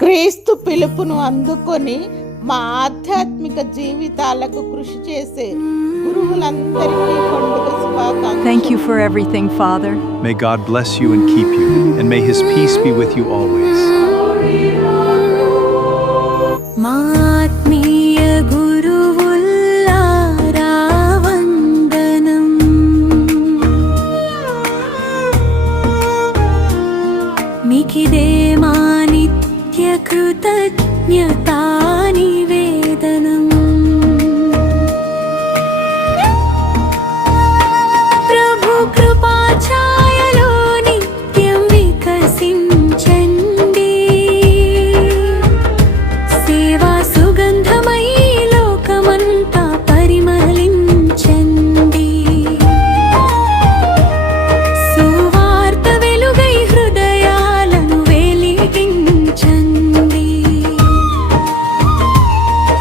క్రీస్తు పిలుపును అందుకొని మా ఆధ్యాత్మిక జీవితాలకు కృషి చేసే గురువులందరికీ పండుగ శుభాకాంక్షలు. Thank you for everything, Father. May God bless you and keep you, and may His peace be with you always. మాత్మీయ గురువుల్లారా వందనం. మీకిదే మా నిత్య కృతజ్ఞతా నివేదనం. ప్రభు కృపాఛాయలో నిత్యం వికసించండి. సేవా సుగంధమై లోకమంతా పరిమళించండి. సువార్త వెలుగై హృదయాలను వెలిగించండి.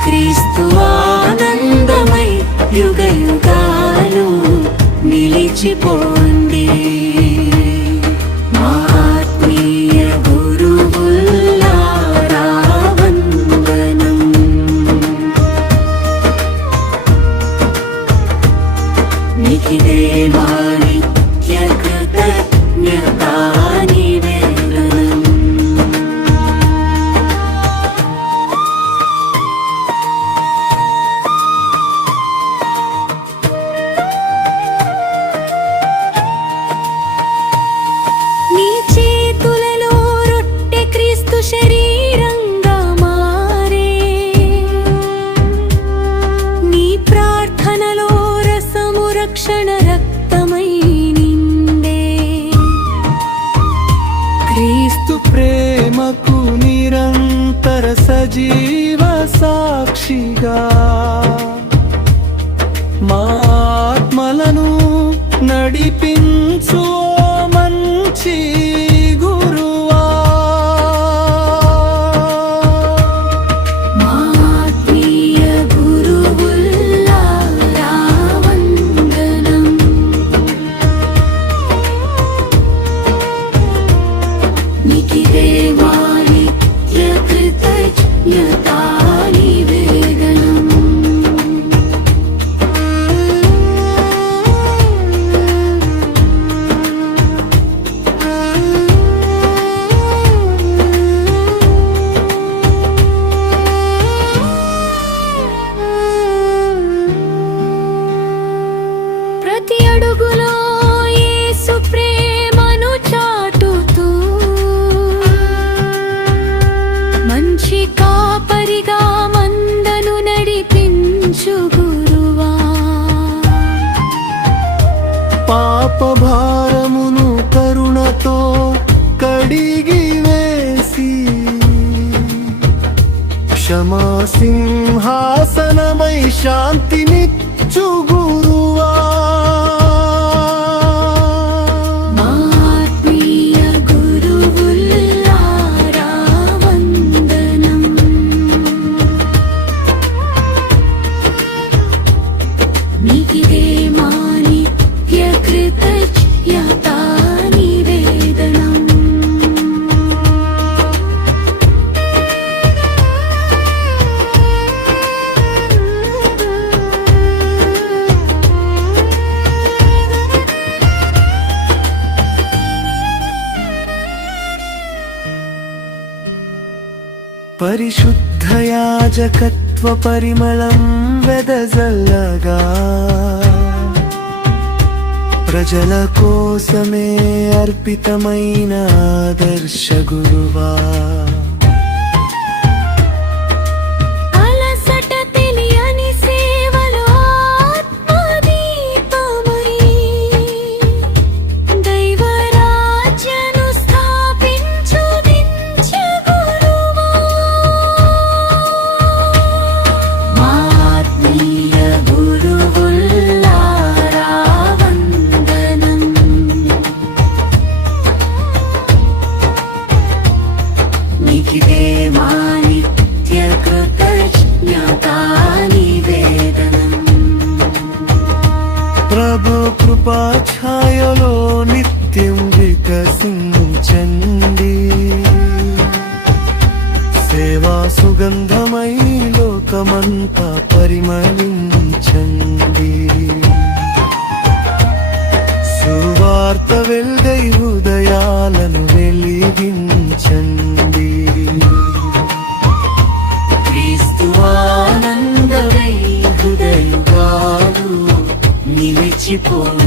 క్రీస్తు ఆనందమై యుగ యుగాలు నిలిచిపోండి. ఆత్మీయ గురువుల్లారా వందనం. మీకిదే మా నిత్య కృతజ్ఞతా నివేదనం. నీ చేతులలో రొట్టె క్రీస్తు శరీరంగా మారే. నీ ప్రార్థనలో రసము రక్షణ రక్తమై నిండే. క్రీస్తు ప్రేమకు నిరంతర సజీవ సాక్షిగా మా ఆత్మలను నడిపించు ఓ మంచి గురువా. ఆత్మీయ గురువుల్లారా వందనం. మీకిదే మా నిత్య కృతజ్ఞతా నివేదనం. ప్రతి అడుగులో యేసు ప్రేమను చాటుతూ మంచి కాపరిగా మందను నడిపించు గురువా. పాప భారమును కరుణతో కడిగి వేసి క్షమా సింహాసనమై శాంతినిచ్చు గురువా. ఆత్మీయ గురువుల్లారా వందనం. మీకిదే మా నిత్య కృతజ్ఞతా నివేదనం. పరిశుద్ధ యాజకత్వ పరిమళం వెదజల్లగా ప్రజల కోసమే అర్పితమైన ఆదర్శ గురువా. అలసట తెలియని సేవలో ఆత్మదీపమై దైవరాజ్యను స్థాపించు దించు గురువా. ఆత్మీయ గురువుల్లారా వందనం. సుగంధమై లోకమంతా పరిమళించండి సువార్త వెల్గై హృదయాలను వెలిగించండి క్రీస్తు ఆనందమై హృదయుగాలు నిలిచిపోయి